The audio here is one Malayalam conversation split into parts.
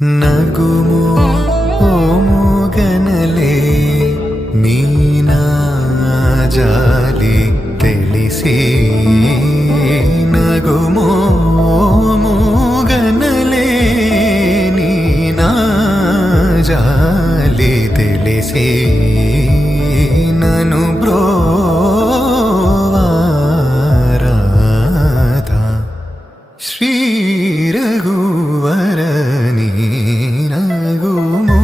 ನಗುಮೋ ಓ ಮೂಗನಲೆ ನೀನಾ ಜಾಲಿ ತಿಳಿಸಿ ನಗುಮೋ ಮೂಗನಲೆ ನೀನಾ ಜಾಲಿ ತಿಳಿಸಿ ನನು ಬ್ರೋವಾರಾಧ ಶ್ರೀ ರಘುವರ ನೀನಗುಮೋ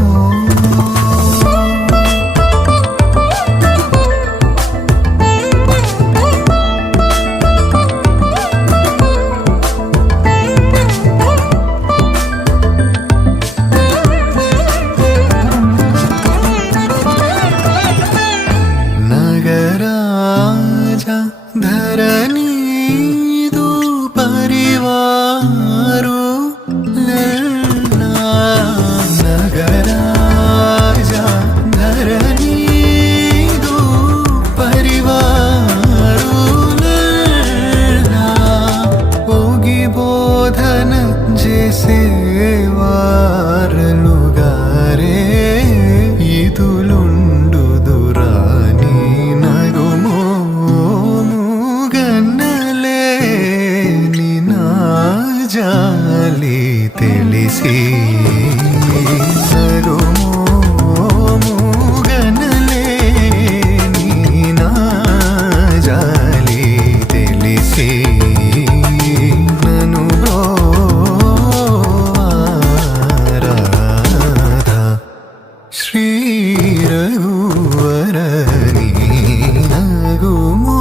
ನಗರಾಜ ಧರಣಿದು ಪರಿವಾರು ನಗರಾಜ ಧರಣಿದು ಪರಿವಾರು ಹೋಗಿ ಬೋಧನ ಜೇಸೇವಾರಲುಗಾರೆ ಇದುಲುಂಡು ದುರಾನಿ ನಗುಮೋ ಮೂಗನ್ನಲೆ ನಿನಾ ಜಾಲಿ ತಿಳಿಸಿ ನಗುಮೋ ಮೂಗನ್ನಲೆ ನೀನಾ ಜಾಲಿ ತಿಳಿಸಿ ನನು ಬ್ರೋವಾರಾಧ ಶ್ರೀ ರಘುವರ ನೀನಗುಮೋ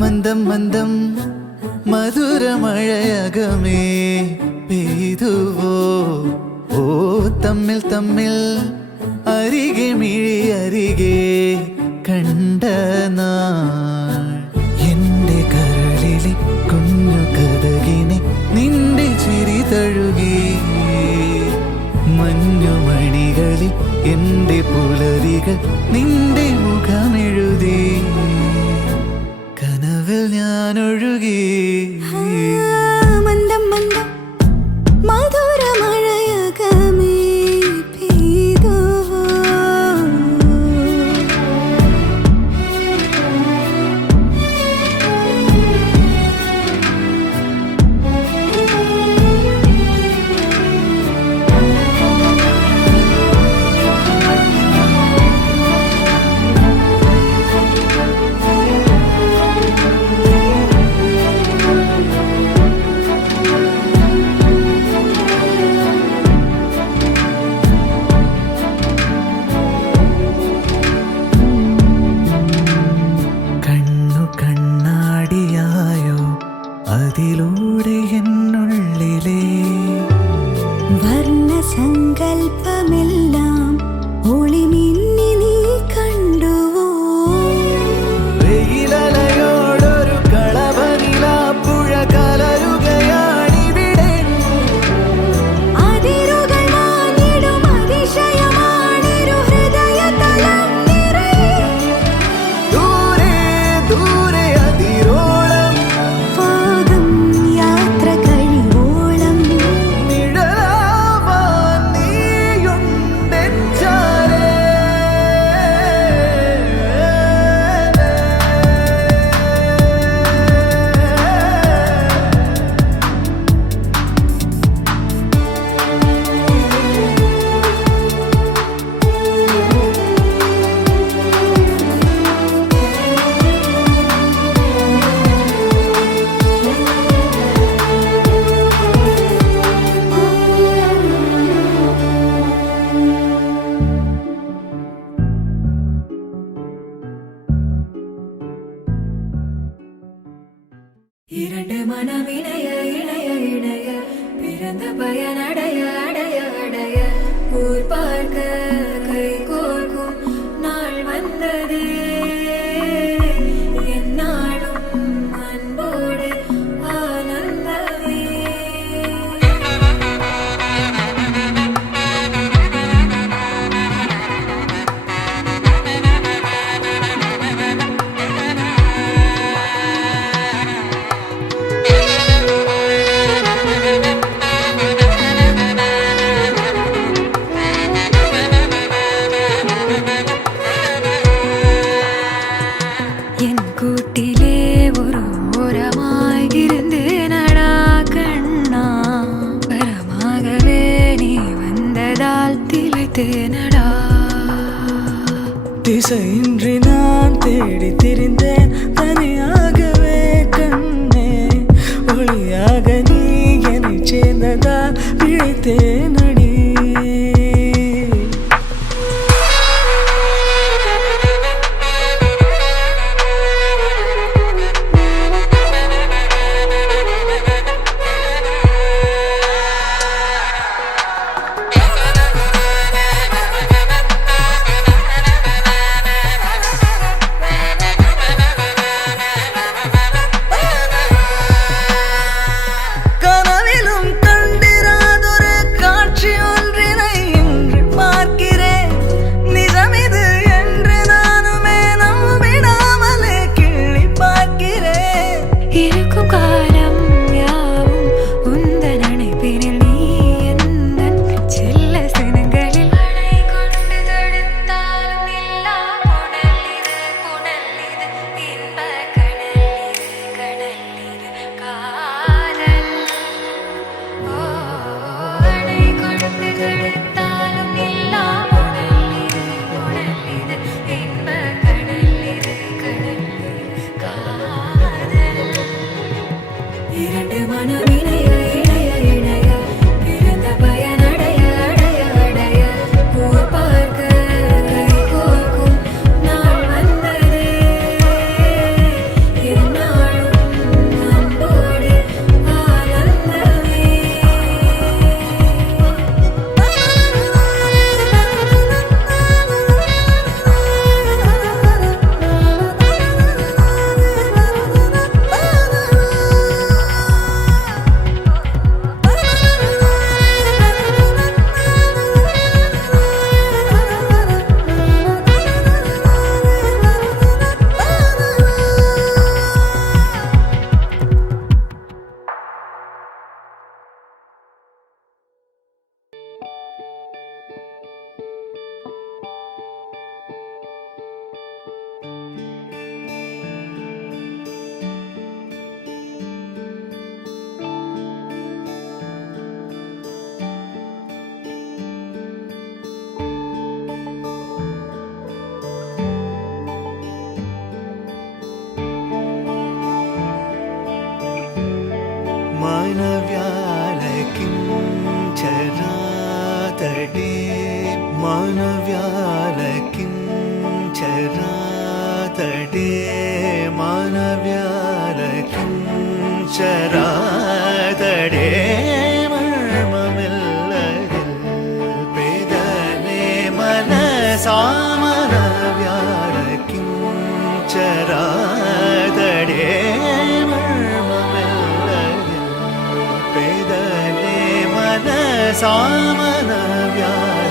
മന്ദം മന്ദം മധുരമഴയകമേ പെയ്തുവോ ഓ തമ്മിൽ തമ്മിൽ അരികെ മിഴി അരികെ കണ്ട നാൾ എൻ്റെ കരളിലെ കുഞ്ഞു കഥകിനെ നിന്റെ ചിരി തഴുകി മഞ്ഞുമണികളിൽ എൻ്റെ പുലരികൾ നിന്റെ മുഖമെഴുതി കനവിൽ ഞാൻ ഒഴുകി മന്ദം മന്ദം മധുരമഴയകമേ പെയ്തുവോ കണ്ണു കണ്ണാടിയായോ അതിലൂടെ എന്നുള്ളിലെ വർണ്ണസങ്കൽപ്പമെല്ലാം ഒളിമിന്നി നീ കണ്ടുവോ വെയിലലയോടൊരു കളഭനിലാപ്പുഴ കലരുകയാണിവിടെ അതിരുകൾ മാഞ്ഞിടും അതിശയമാണിരു ഹൃദയതലം നിറയെ ദൂരെ ദൂരെ അതിരോളം പാകം യാത്ര കഴിവോളം നിഴലാവാൻ നീയുണ്ടെഞ്ചാലേ இரண்டு மனம் இணைய இணைய இணைய பிறந்த பயன் அடைய அடைய அடைய ஊர் பார்க்க கை கோர்க்கும் நாள் வந்த பிடித்தேனடா. திசையின்றி நான் தேடி திரிந்தேன் தனியாகவே கண்ணே, ஒளியாக நீ என்னை சேர்ந்ததால் பிழைத்தேனடி. கனவிலும் கண்டிராதொரு காட்சி ஒன்றினை இன்று பார்க்கிறேன். நிஜமிது என்று நானுமே நம்பிடாமலே கிள்ளி பார்க்கிறேன். இருக்கும் காலம் யாவும் உந்தன் அணைப்பினில் நீ எந்தன் செல்ல சினங்களில் அணை கொண்டு தடுத்தாலும் நில்லா புனல் இது, புனல் இது, இன்பக் கடல் இது, கடல் இது, காதல். ஓ, அணை கொண்டு தடுத்தாலும் நில்லா புனல் இது, புனல் இது, இன்பக் கடல் இது, கடல் இது, காதல். இரண்டு மனம் இணைய இணைய இணைய பிறந்த பயன் அடைய அடைய அடைய போர் பார்க்க கை கோர்க்கும் நாள் வந்ததே. எந்நாளும் அன்போடு ஆனந்தமே. मानव्यालकिञ्चरातडे मानव्यालकिञ्चरातडे मानव्यालकिञ्चरातडे मर्ममिल्लदिल पेदने मनसा मानव्यालकिञ्चरातडे सामन व्यालकिञ्चरातडे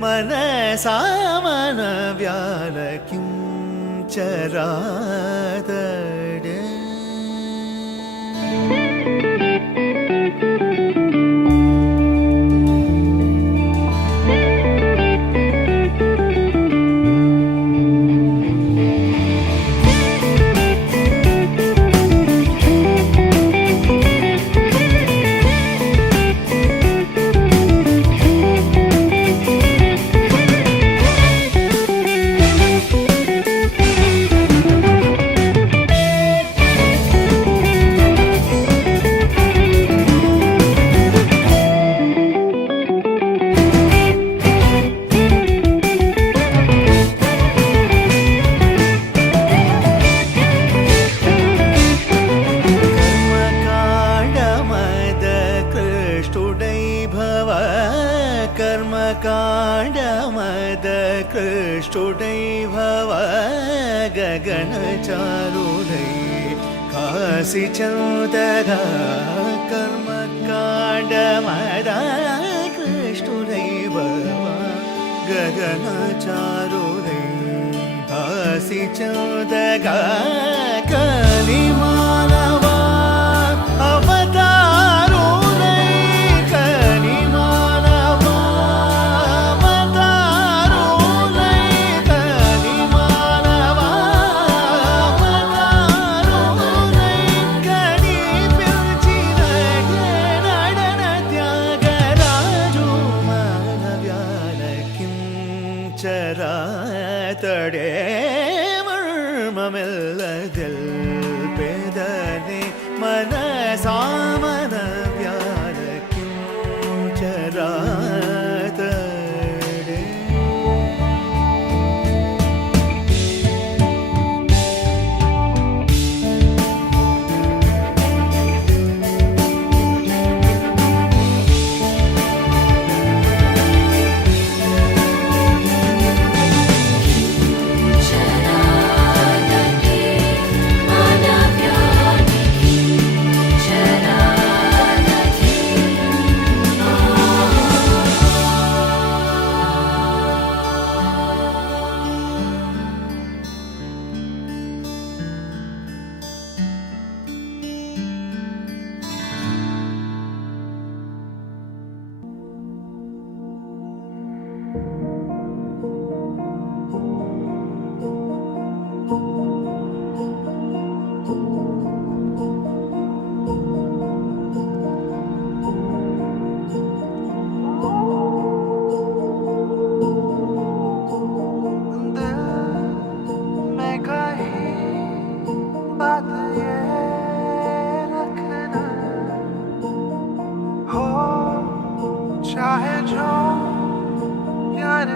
मनसा मनव्यालकिं चरादडे कर्मकाण्डमदकृष्टुडै भव गगनचारुडै काशीचन्दगा कर्मकाण्डमदकृष्टुडै भव गगनचारुडै काशीचन्दगा कलिमानवा ചരാതടേ മർമ്മമില്ലതിൽ പേദനെ മനസാമന വ്യാലക്കും ചരാതടേ चाहे जो प्यार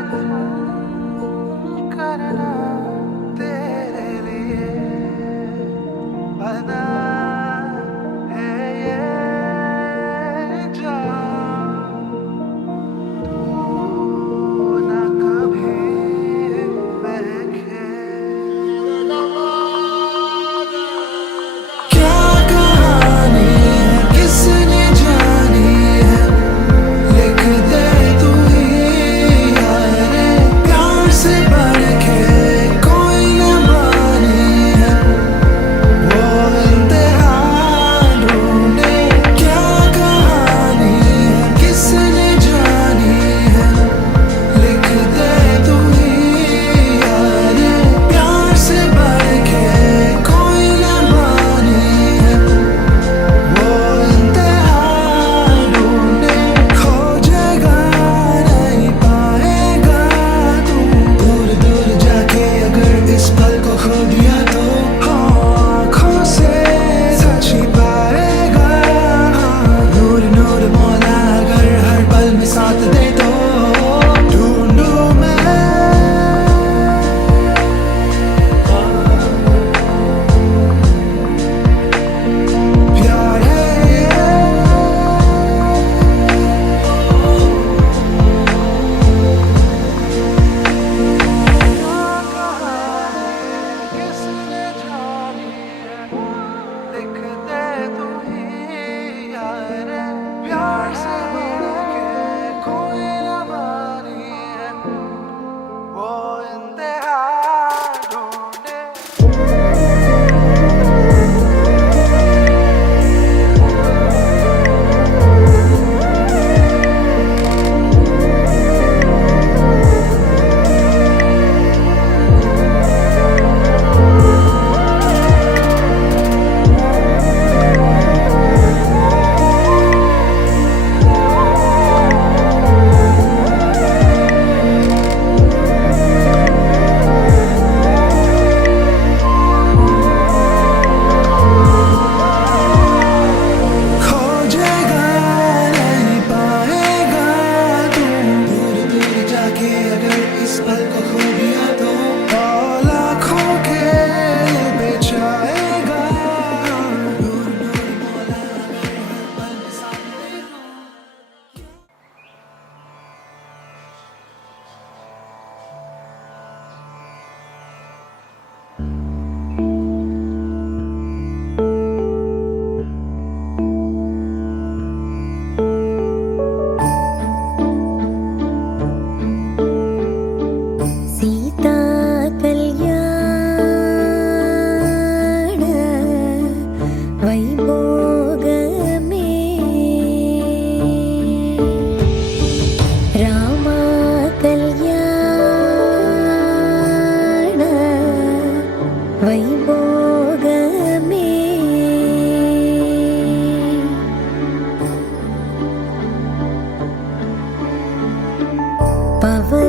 करना तेरे लिए बना है ये जान तू ना कभी महके क्या कहानी है किसने जानी है लिख दे तू ही यारे प्यार से बढ़ के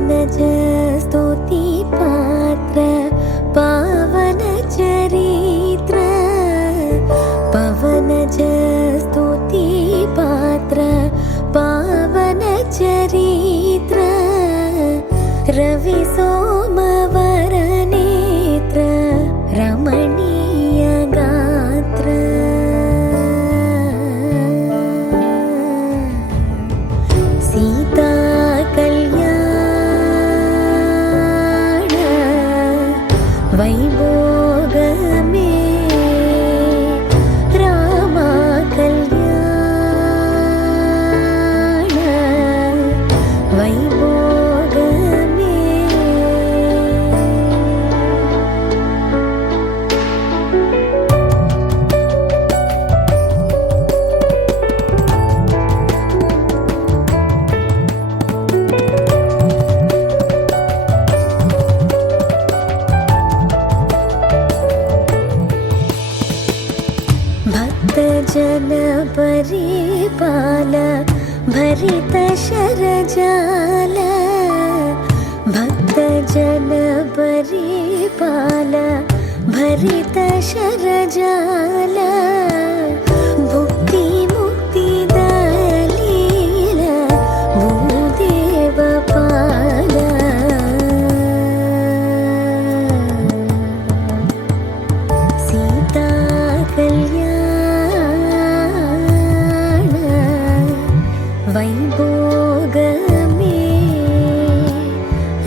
पवनज स्तुति पात्र पावन चरित्र पवनज स्तुति पात्र पावन चरित्र रवि सोमवर नेत्र रमणीय गात्र सीता कल्याण वैभोग में रामा कल्याण वैभोग में भक्तजन परिपाल भरित शरजाल भक्तजन परिपाल भरित शरजाल भुक्ति मुक्ति दलील भूदेव पाल सीता कल्याण वैभोग में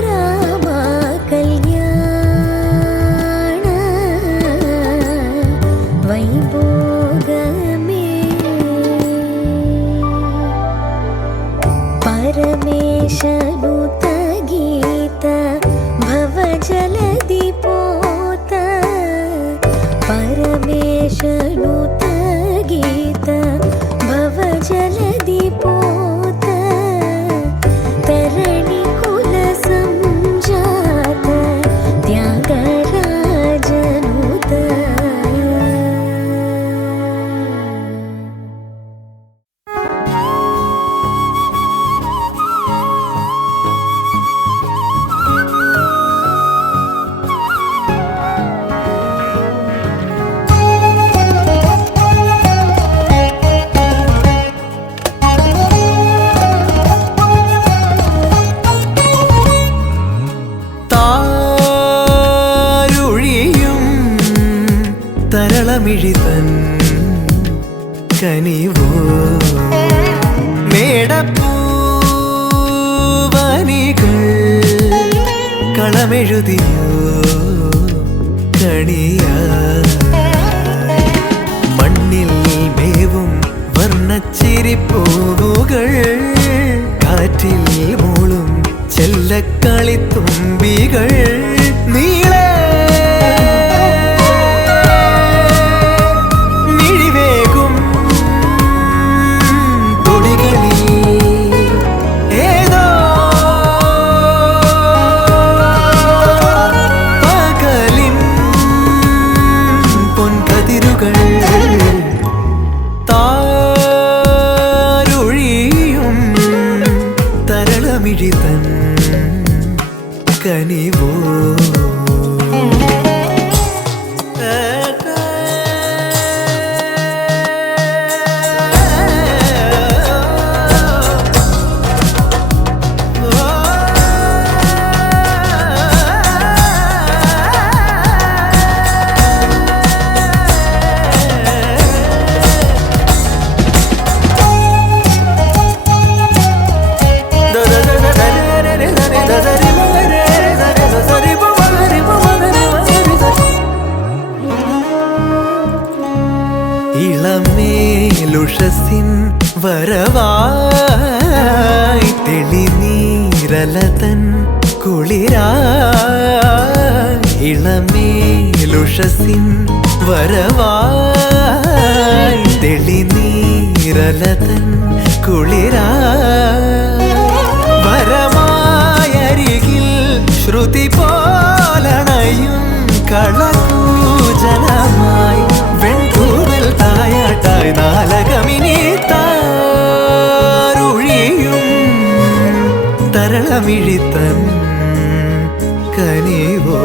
रामा कल्याण वैभोग में परमेशनुत गीत भवजलधि पोत परमेशनुत गीत भवजलधि पोत तरणि कुल संजात त्यागराजनुत താരുഴിയും തരളമിഴിതൻ കനിവോ മേടപ്പൂവനികൾ കളമെഴുതിയോ കണിയാ മണ്ണിൽ മേവും വർണ്ണച്ചിരിപ്പൂവുകൾ കാറ്റിൽ മൂളും ചെല്ലക്കളിത്തുമ്പികൾ നീളെ മിഴിവേകും തുടികളിൽ ഏതോ പകലിൻ പൊൻകതിരുകൾ താരുഴിയും തരളമിഴിതൻ കനിവോ ഇളമേലുഷസിൻ വരവായി തെളിനീരലതൻ കുളിരായി ഇളമേലുഷസിൻ വരവായി തെളിനീരലതൻ കുളിരായി വരമായരികിൽ ശ്രുതി പോലണയും കളകൂജനമായി വെൺകൂവൽ തായാട്ടായി നാലകമിനി താരുഴിയും തരള തരളമിഴിത്തൻ കനിവോ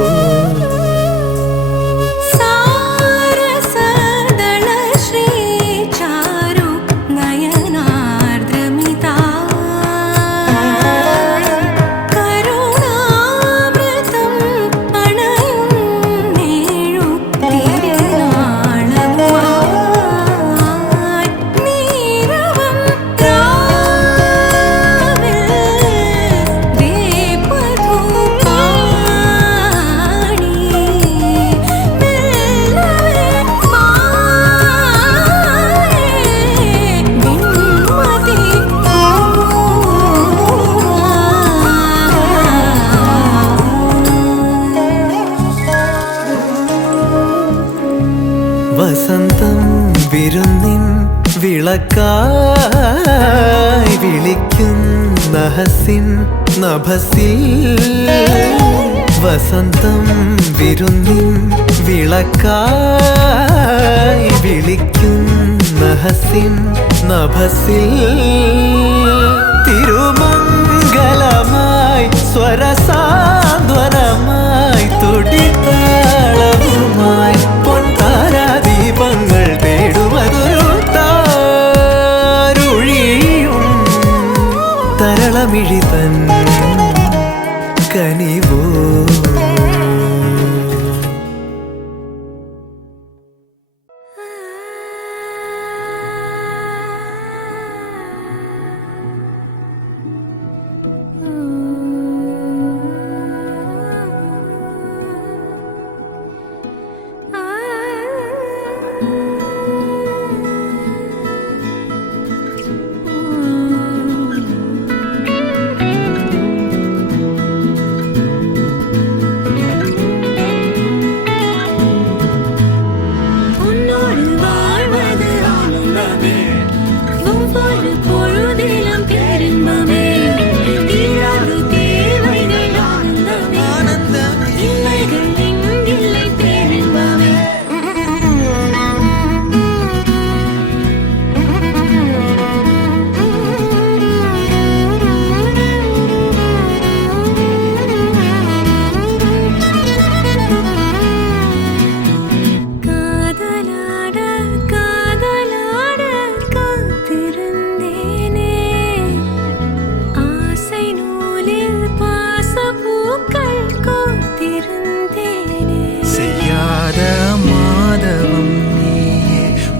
വസന്തം വിരുന്നിൻ വിളക്കായി വിളിക്കും നഹസിൻ നഭസിൽ വസന്തം വിരുന്നിൻ വിളക്കായി വിളിക്കും നഹസിൻ നഭസിൽ തിരുമംഗലമായി സ്വരസാന്ത്വനമായി തുടിത്താളവുമായി പൊൻതാരാദീപങ്ങൾ തേടുമതൊരു താരുഴിയും തരളമിഴിതൻ കനിവോ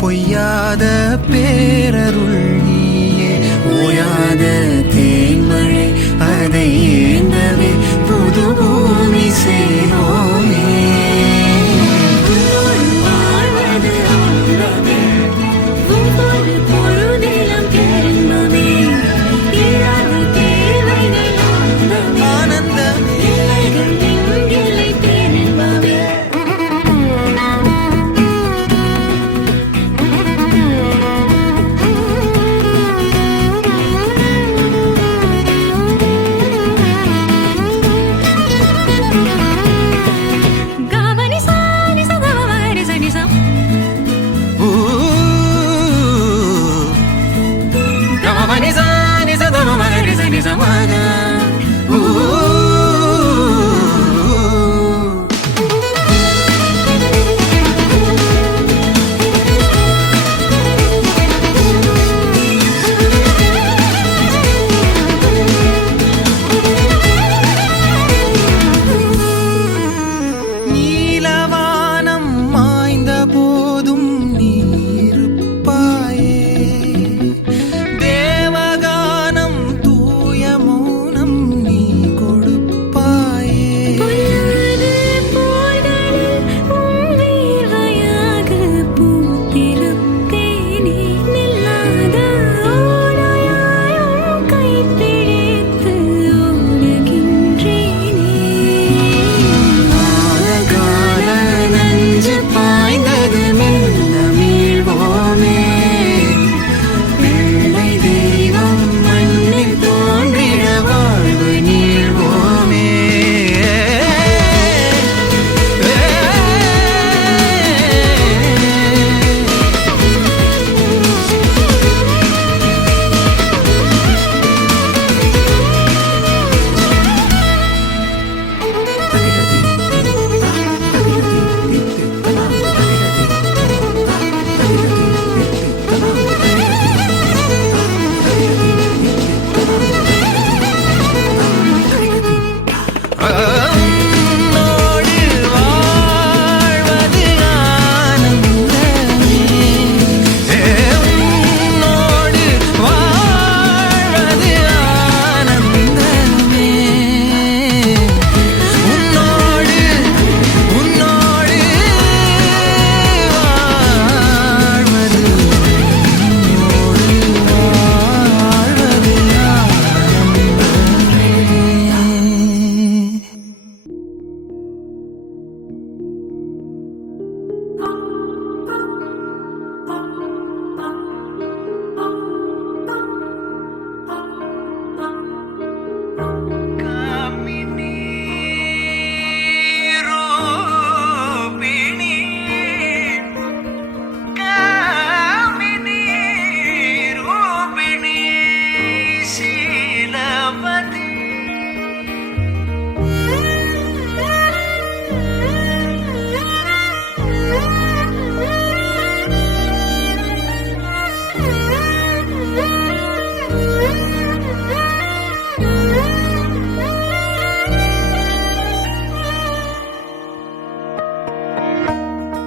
பொய்யாத பேரருள் நீயே ஓயாத தேன்மழை அதை ஏந்தவே புது பூமி சேரோமே நீ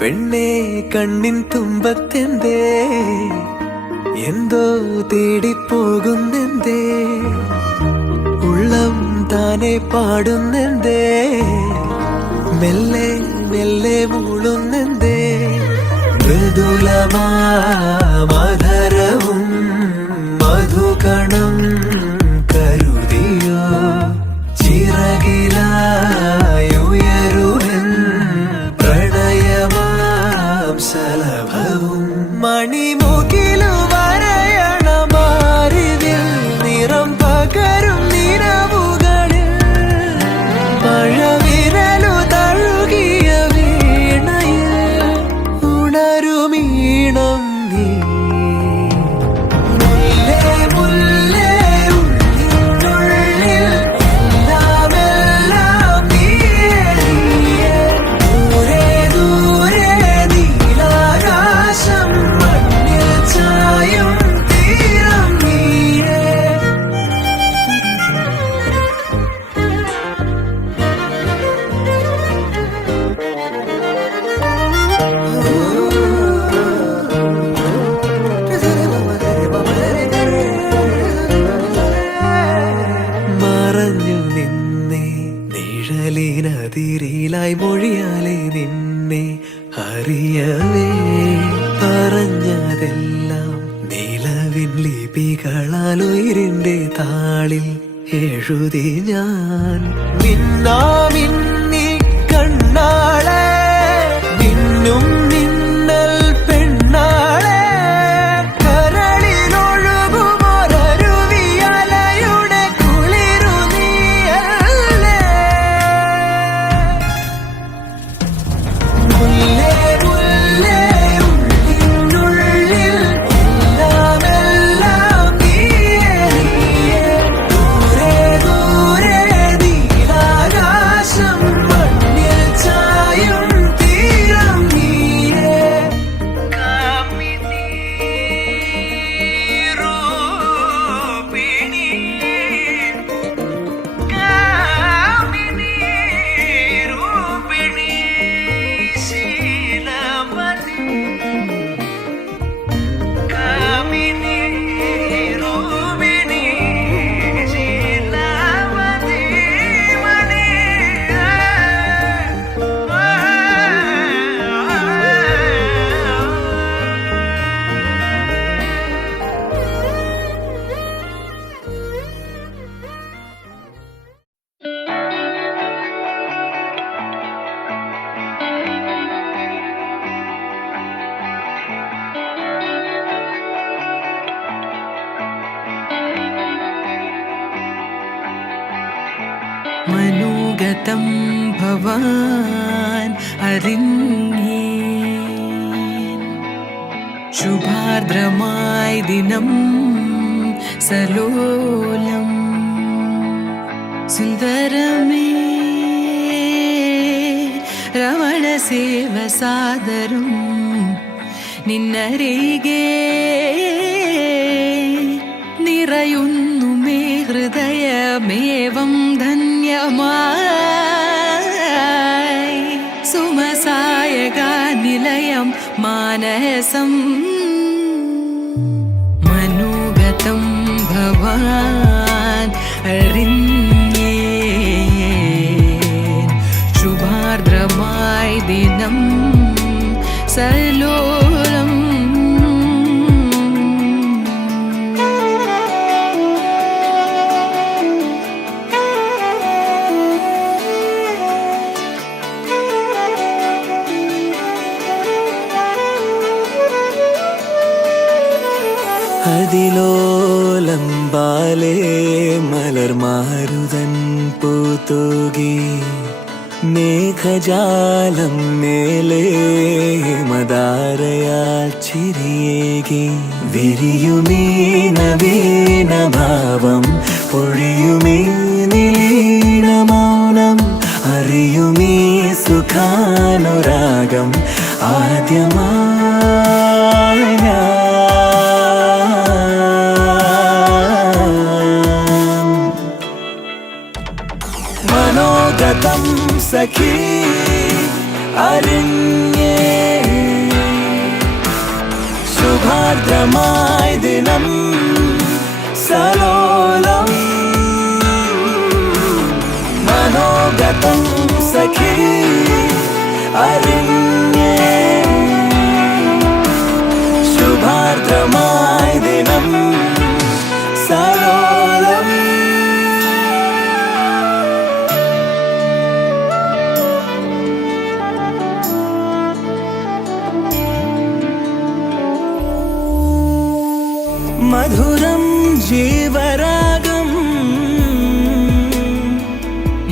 പെണ്ണേ കണ്ണിൻ തുമ്പത്തെന്തേ എന്തോ തേടിപ്പോകുന്നെന്തേ ഉള്ളം താനെ പാടുന്നെന്തേ മെല്ലെ മെല്ലെ മൂളുന്നെന്തേ മൃദുലമാധരവും മധുകണം കരുതിയോ ചിറകിലായുയരുവൻ പ്രണയമാം ശലഭവും മണിമുകിലു വരയണമാരിതിൽ നിറം പകരും നിറവുകളിൽ മഴവിരലു തഴുകിയ വീണയിൽ ഉണരുമീണം നീ മുല്ലേ മുല്ലേ ഉള്ളിനുള്ളിൽ എല്ലാമെല്ലാം നീയേ ദൂരെ ദൂരെ നീലാകാശം മണ്ണിൽ ചായും തീരം നീയേ മറഞ്ഞു നിന്നെ നിഴലിനതിരിലായി മൊഴിയാലെ നിന്നെ അറിയവേ പറഞ്ഞതെല്ലാം നിലവിൻ ലിപികളാൽ ഉയിരിന്റെ താളിൽ എഴുതി ഞാൻ മിന്നാമിന്നി കണ്ണാളെ മിന്നും മിന്നൽ പെണ്ണാളെ കരളിലൊഴുകുമൊരരുവിയലയുടെ കുളിരു നീയല്ലേ മുല്ലേ മുല്ലേ ഉള്ളിനുള്ളിൽ എല്ലാമെല്ലാം നീയേ ദൂരെ ദൂരെ നീലാകാശം മണ്ണിൽ ചായും തീരം നീയേ കാമിനി രൂപിണി കാമിനി രൂപിണി ശീലമണി കാമിനി രൂപിണി ശീലമണി മണി മനോഗതം ഭവാൻ അറിഞ്ഞേ ശുഭാർദ്രമായി ദിനം സലോലം സുന്ദരമേ രമണ സേവ സാദരം നിന്നരികെ നിറയുന്നു മേ ഹൃദയമേവം ധന്യമായി സുമസായക നിലയം മാനസം മനോഗതം ഭവാൻ അറിഞ്ഞേ ശുഭാർദ്രമായി ദിനം സലോലം അതിലോലം ബാലേ മലർമാരുതൻ പൂത്തൂകി മേഘജാലം മേലേ മദാരയാൽ ചിരിയേകി വിരിയുമീ നവീനഭാവം പൊഴിയുമീ നിലീന മൗനം അറിയുമീ സുഖാനുരാഗം ആദ്യമായി ഞാൻ മനോഗതം സഖി അറിഞ്ഞേ ശുഭാർദ്രമായി ദിനം സലോലം മനോഗതം സഖി അറിഞ്ഞേ ശുഭാർദ്രമായി ദിനം സലോലം മധുരം ജീവരാഗം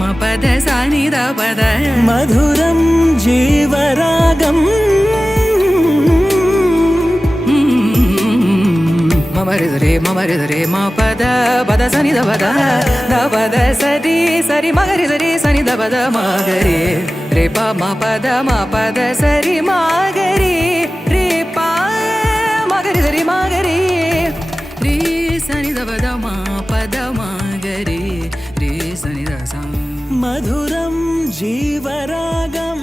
മപദ സനിദ പദ മധുരം ജീവരാഗം മമരിതരേ മപദ പദ സനിദ പദ ദപദ സരി സരി മകരിതരേ സനിദ പദ മഗരി രേ പ മപദ സരി മഗരി രേ പ മകരിതരേ മഗരി രേ സനിദ പദ മപദ മഗരി രേ സനിദ സ മധുരം ജീവരാഗം